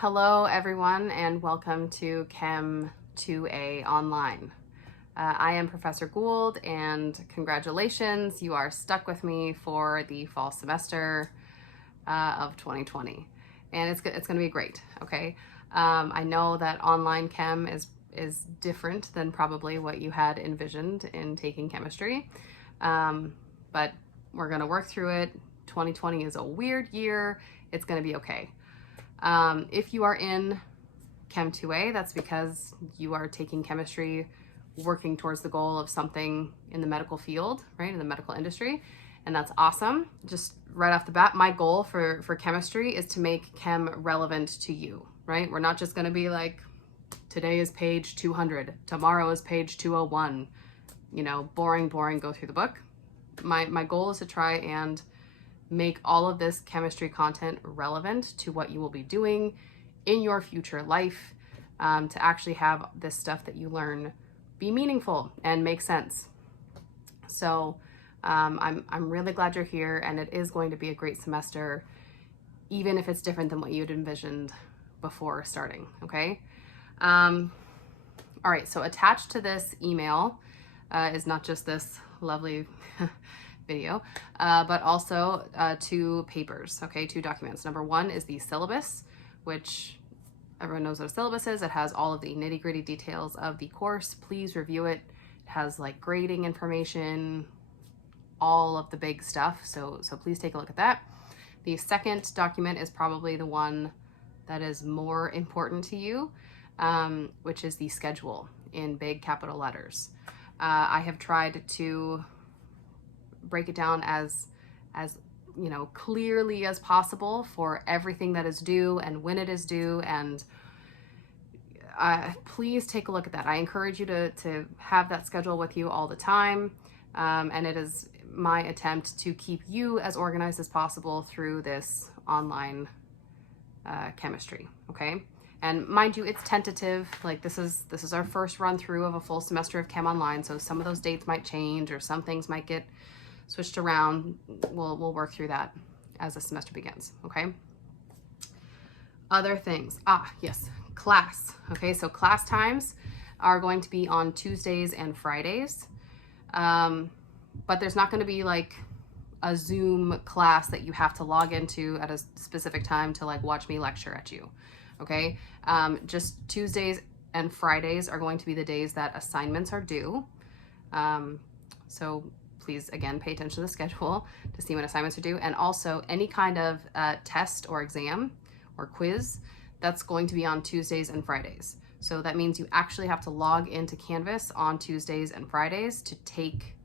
Hello everyone and welcome to Chem 2A Online. I am Professor Gould and congratulations, you are stuck with me for the fall semester of 2020 and it's going to be great, okay? I know that online chem is different than probably what you had envisioned in taking chemistry, but we're going to work through it. 2020 is a weird year, it's going to be okay. If you are in Chem 2A, that's because you are taking chemistry working towards the goal of something in the medical field, right, in the medical industry, and that's awesome. Just right off the bat, my goal for chemistry is to make chem relevant to you, right? We're not just going to be like, today is page 200, tomorrow is page 201, you know, boring, go through the book. My goal is to try and make all of this chemistry content relevant to what you will be doing in your future life, to actually have this stuff that you learn be meaningful and make sense. So I'm really glad you're here, and it is going to be a great semester, even if it's different than what you'd envisioned before starting, okay? All right, so attached to this email is not just this lovely video, but also two papers, okay, two documents. Number one is the syllabus, which everyone knows what a syllabus is. It has all of the nitty-gritty details of the course. Please review it. It has like grading information, all of the big stuff, so please take a look at that. The second document is probably the one that is more important to you, which is the schedule in big capital letters. I have tried to break it down as you know, clearly as possible for everything that is due and when it is due, and please take a look at that. I encourage you to have that schedule with you all the time, and it is my attempt to keep you as organized as possible through this online chemistry, okay? And mind you, it's tentative. Like this is our first run through of a full semester of Chem Online, so some of those dates might change or some things might get switched around. We'll work through that as the semester begins, okay? Other things, yes, class, okay? So class times are going to be on Tuesdays and Fridays, but there's not gonna be like a Zoom class that you have to log into at a specific time to like watch me lecture at you, okay? Just Tuesdays and Fridays are going to be the days that assignments are due. So please, again, pay attention to the schedule to see when assignments are due, and also any kind of test or exam or quiz that's going to be on Tuesdays and Fridays. So that means you actually have to log into Canvas on Tuesdays and Fridays to take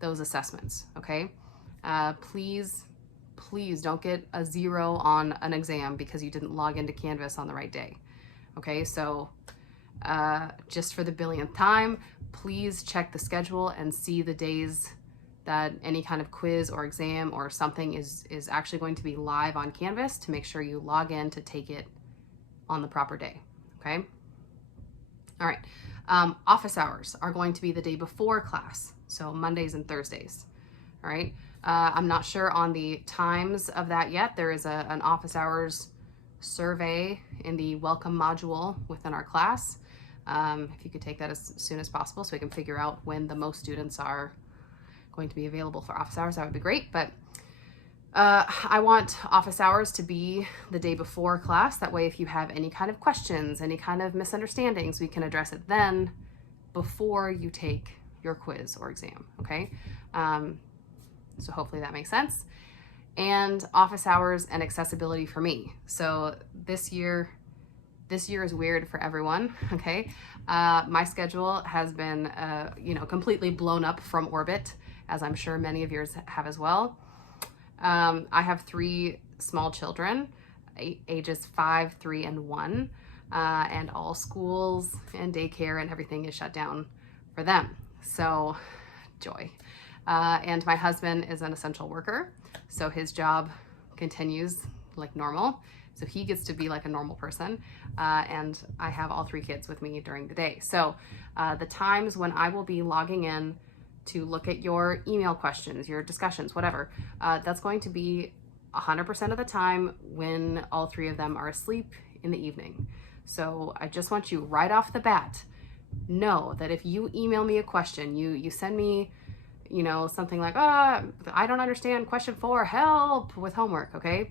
those assessments, okay? Please don't get a 0 on an exam because you didn't log into Canvas on the right day, okay? So just for the billionth time, please check the schedule and see the days that any kind of quiz or exam or something is actually going to be live on Canvas, to make sure you log in to take it on the proper day, okay? All right, office hours are going to be the day before class, so Mondays and Thursdays, all right? I'm not sure on the times of that yet. There is an office hours survey in the welcome module within our class. If you could take that as soon as possible so we can figure out when the most students are going to be available for office hours, that would be great. But I want office hours to be the day before class. That way, if you have any kind of questions, any kind of misunderstandings, we can address it then before you take your quiz or exam, okay? So hopefully that makes sense. And office hours and accessibility for me. So this year is weird for everyone, okay? My schedule has been, you know, completely blown up from orbit, as I'm sure many of yours have as well. I have 3 small children, ages 5, 3, and 1, and all schools and daycare and everything is shut down for them. So, joy. And my husband is an essential worker, so his job continues like normal. So he gets to be like a normal person, and I have all 3 kids with me during the day. So the times when I will be logging in to look at your email questions, your discussions, whatever, that's going to be 100% of the time when all 3 of them are asleep in the evening. So I just want you right off the bat, know that if you email me a question, you send me, you know, something like, I don't understand question 4, help with homework, okay?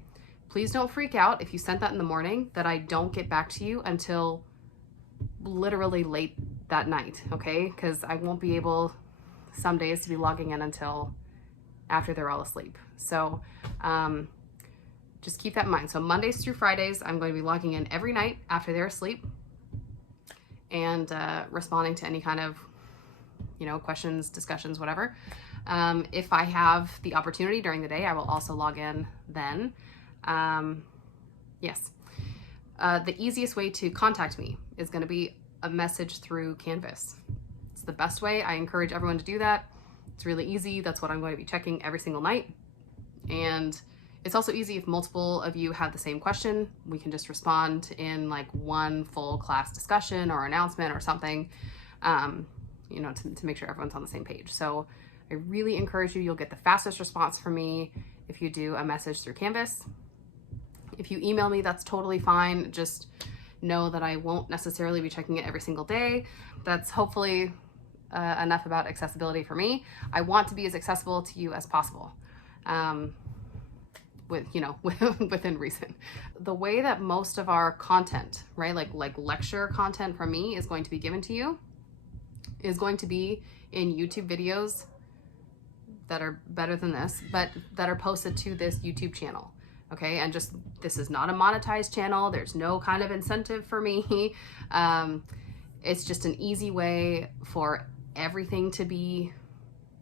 Please don't freak out if you sent that in the morning that I don't get back to you until literally late that night, okay? Because I won't be able some days to be logging in until after they're all asleep. So just keep that in mind. So Mondays through Fridays, I'm going to be logging in every night after they're asleep and responding to any kind of, you know, questions, discussions, whatever. If I have the opportunity during the day, I will also log in then. Yes. The easiest way to contact me is going to be a message through Canvas. It's the best way. I encourage everyone to do that. It's really easy. That's what I'm going to be checking every single night. And it's also easy if multiple of you have the same question. We can just respond in like one full class discussion or announcement or something, you know, to make sure everyone's on the same page. So I really encourage you. You'll get the fastest response from me if you do a message through Canvas. If you email me, that's totally fine. Just know that I won't necessarily be checking it every single day. That's hopefully enough about accessibility for me. I want to be as accessible to you as possible, within reason. The way that most of our content, right, like lecture content from me is going to be given to you is going to be in YouTube videos that are better than this, but that are posted to this YouTube channel. Okay, and just, this is not a monetized channel. There's no kind of incentive for me. It's just an easy way for everything to be,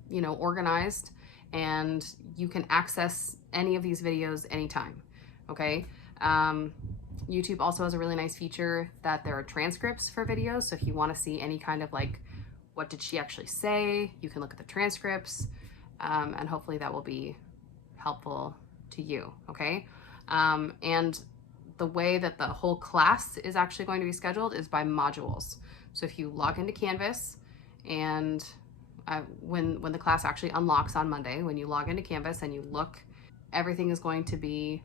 you know, organized, and you can access any of these videos anytime. Okay. YouTube also has a really nice feature that there are transcripts for videos. So if you want to see any kind of like, what did she actually say, you can look at the transcripts, and hopefully that will be helpful to you, okay? And the way that the whole class is actually going to be scheduled is by modules. So if you log into Canvas, and when the class actually unlocks on Monday, when you log into Canvas and you look, everything is going to be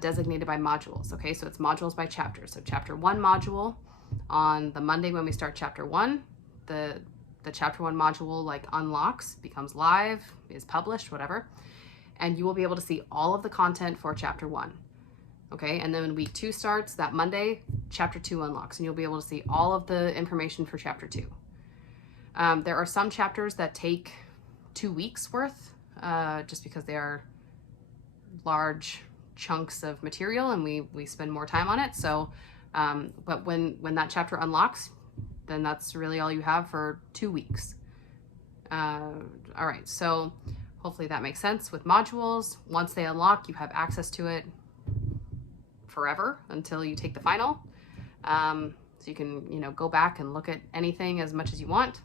designated by modules, okay? So it's modules by chapter. So chapter 1 module on the Monday when we start chapter 1, the chapter 1 module like unlocks, becomes live, is published, whatever. And you will be able to see all of the content for chapter 1. Okay, and then when week 2 starts, that Monday, chapter 2 unlocks, and you'll be able to see all of the information for chapter 2. There are some chapters that take 2 weeks worth, just because they are large chunks of material and we spend more time on it. So, but when that chapter unlocks, then that's really all you have for 2 weeks. All right, so hopefully that makes sense with modules. Once they unlock, you have access to it forever until you take the final. So you can, you know, go back and look at anything as much as you want.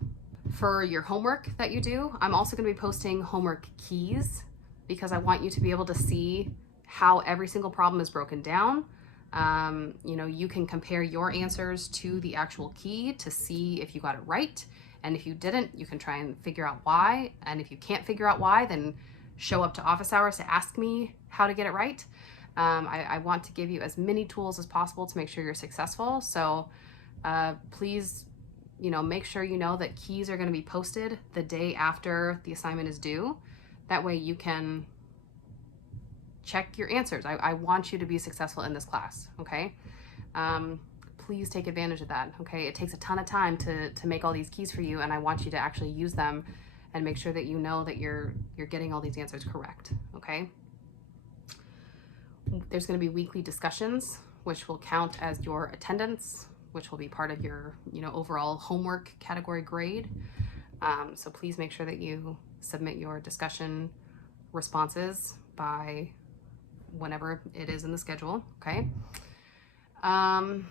For your homework that you do, I'm also going to be posting homework keys, because I want you to be able to see how every single problem is broken down. You know, you can compare your answers to the actual key to see if you got it right. And if you didn't, you can try and figure out why. And if you can't figure out why, then show up to office hours to ask me how to get it right. I want to give you as many tools as possible to make sure you're successful. So please, you know, make sure you know that keys are going to be posted the day after the assignment is due. That way you can check your answers. I want you to be successful in this class, okay? Please take advantage of that, okay? It takes a ton of time to make all these keys for you, and I want you to actually use them and make sure that you know that you're getting all these answers correct, okay? There's going to be weekly discussions, which will count as your attendance, which will be part of your, you know, overall homework category grade. So please make sure that you submit your discussion responses by whenever it is in the schedule, okay? And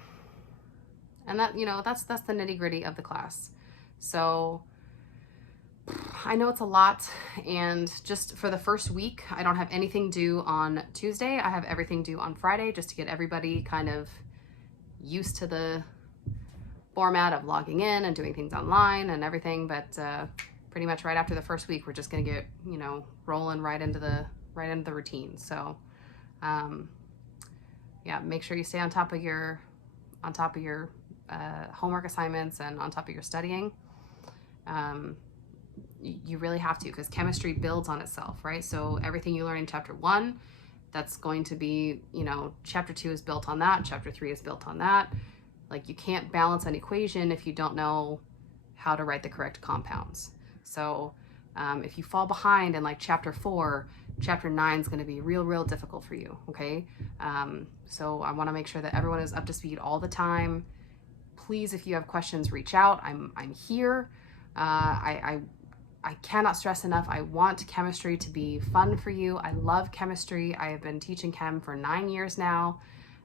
that, you know, that's the nitty-gritty of the class. So I know it's a lot, and just for the first week, I don't have anything due on Tuesday. I have everything due on Friday, just to get everybody kind of used to the format of logging in and doing things online and everything. But pretty much right after the first week, we're just gonna get, you know, rolling right into the routine. So yeah, make sure you stay on top of your homework assignments and on top of your studying. You really have to, because chemistry builds on itself, right? So everything you learn in chapter 1, that's going to be, you know, chapter 2 is built on that, chapter 3 is built on that. Like, you can't balance an equation if you don't know how to write the correct compounds. So if you fall behind in like chapter 4, chapter 9 is going to be real difficult for you, okay? So I want to make sure that everyone is up to speed all the time. Please, if you have questions, reach out. I'm here. I cannot stress enough, I want chemistry to be fun for you. I love chemistry. I have been teaching chem for 9 years now.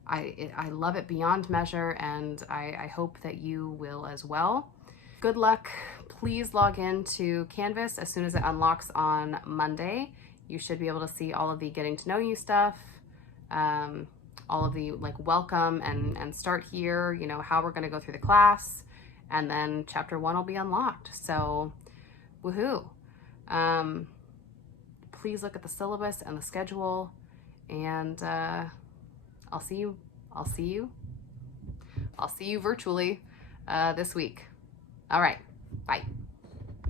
I love it beyond measure, and I hope that you will as well. Good luck. Please log in to Canvas as soon as it unlocks on Monday. You should be able to see all of the getting to know you stuff, all of the like welcome and start here, you know, how we're going to go through the class, and then chapter 1 will be unlocked. So woohoo. Please look at the syllabus and the schedule, and I'll see you virtually this week. All right, bye.